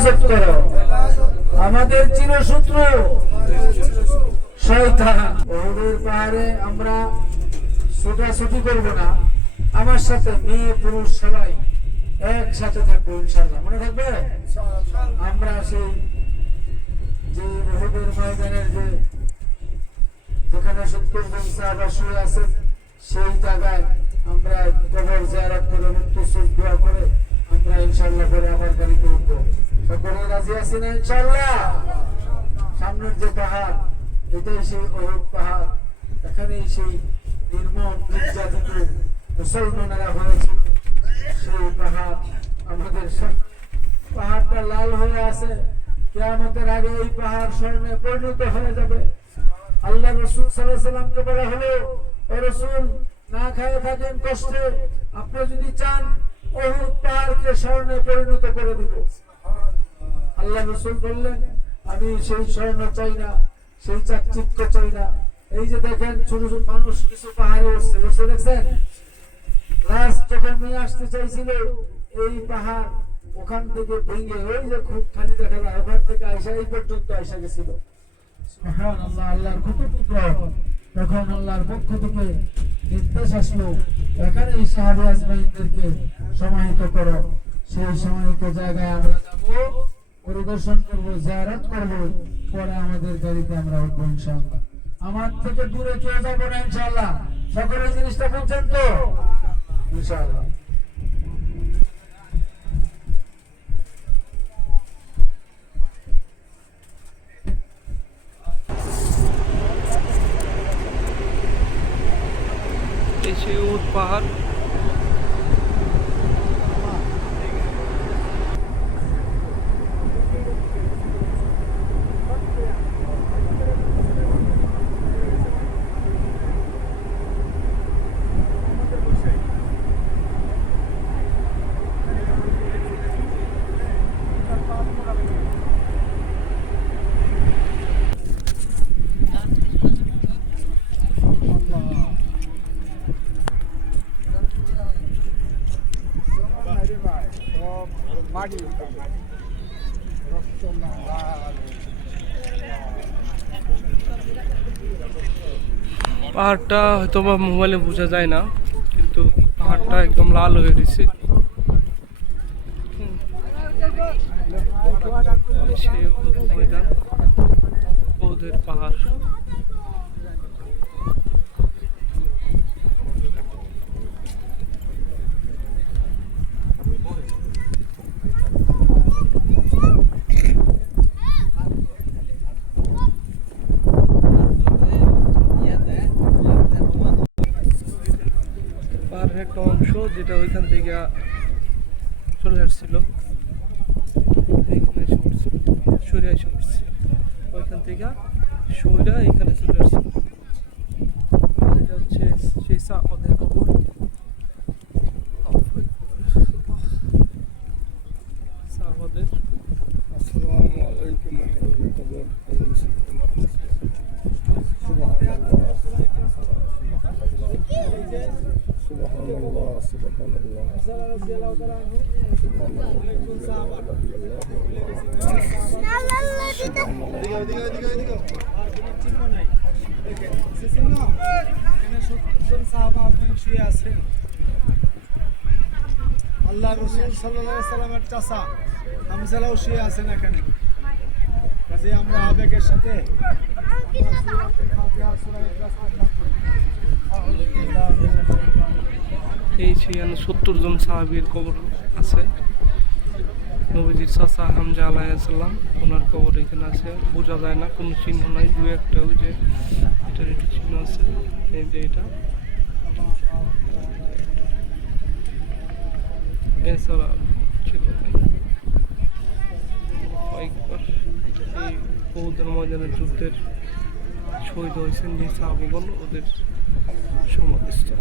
হেফাজত করো। আমাদের চিরশত্রু শয়তান। ওহুদের পাহাড়ে আমরা ছোটাছুটি করব না, আমার সাথে মেয়ে পুরুষ সবাই একসাথে থাকবো ইনশাআল্লাহ। মনে থাকবে? আমরা সেই যে ওহুদের ময়দানের যেখানে 70 জন সাহাবা শুয়ে আছেন সেই জায়গায় আমরা কবর জিয়ারত করে মুক্তির দোয়া করে আমরা ইনশাআল্লাহ পরে আবার গাড়িতে উঠবো। সকলে রাজি আছি না ইনশাআল্লাহ? সামনের যে পাহাড় এটাই সেই ওহুদ পাহাড়। এখানেই সেই নির্মম নির্যাতিত মুসলমানেরা হয়েছিল সেই পাহাড়। আমাদের পাহাড়টা লাল হয়ে আছে, কিয়ামতের আগে এই পাহাড় স্বর্ণে পরিণত হয়ে যাবে। আল্লাহ রাসূল সাল্লাল্লাহু আলাইহি সাল্লামকে বলা হলো, ও রাসূল, না খেয়ে থাকেন কষ্টে, আপনি যদি চান ওহুদ পাহাড়কে স্বর্ণে পরিণত করে দিব। আল্লাহ রাসূল বললেন, আমি সেই স্বর্ণ চাই না, সেই চাকচিক্য চাই না। এই যে দেখেন ছোট ছোট মানুষ কিছু পাহাড়ে উঠছে, বসে দেখছেন? লাস্ট যখন নিয়ে আসতে চাইছিল এই পাহাড় ওখান থেকে ভেঙে ওই যে খুব খালি দেখা যায় ওখান থেকে আইসা এই পর্যন্ত আইসা গেছিল। সুবহানাল্লাহ, আল্লাহর কত পুত্র। তখন আল্লাহর পক্ষ থেকে নির্দেশ আসলো, এখানে এই সাহাবী আজমাইনদেরকে সমাহিত করো। সেই সমাহিত জায়গায় আমরা যাব, পরিদর্শন করব, জিয়ারত করব, পরে আমাদের গাড়িতে আমরা উঠবো ইনশাআল্লাহ। আমার থেকে দূরে কেউ যাবো না ইনশাআল্লাহ। সকলে জিনিসটা বুঝছেন তো? ইনশাআল্লাহ। এই সেই উট পাহাড়। পাহাড়টা হয়তো বা মোবাইলে বোঝা যায় না, কিন্তু পাহাড়টা একদম লাল হয়ে গেছে। সেই ময়দান, ওদের পাহাড়। পাহাড়ের একটা অংশ যেটা ওইখান থেকে চলে আসছিল, সরে এসে পড়ছিল, ওইখান থেকে সইরা এখানে চলে আসছিল। এটা হচ্ছে সেই সাহাবাদের কবর। সাহাবাদের আসসালামু আলাইকুম কবর। সুবহানাল্লাহ, সুবহানাল্লাহ। আল্লাহ রাসূল সাল্লাল্লাহু আলাইহি সাল্লামের চাচা হামজাও শুয়ে আছেন এখানে। কাজে আমরা আবেগের সাথে এই সেখানে 70 জন সাহাবীর কবর আছে। নবীজির চাচা হামজা আলাইহিস সালাম, ওনার কবর এখানে আছে। বোঝা যায় না, কোনো চিহ্ন নাই, দু একটা ওই যে এটার একটু চিহ্ন আছে, এই যে এটা। এছাড়া ছিল কয়েকবার এই ওহুদের ময়দানের যুদ্ধের শহীদ হয়েছেন যে সাহাবীগণ, ওদের সমাধিস্থল।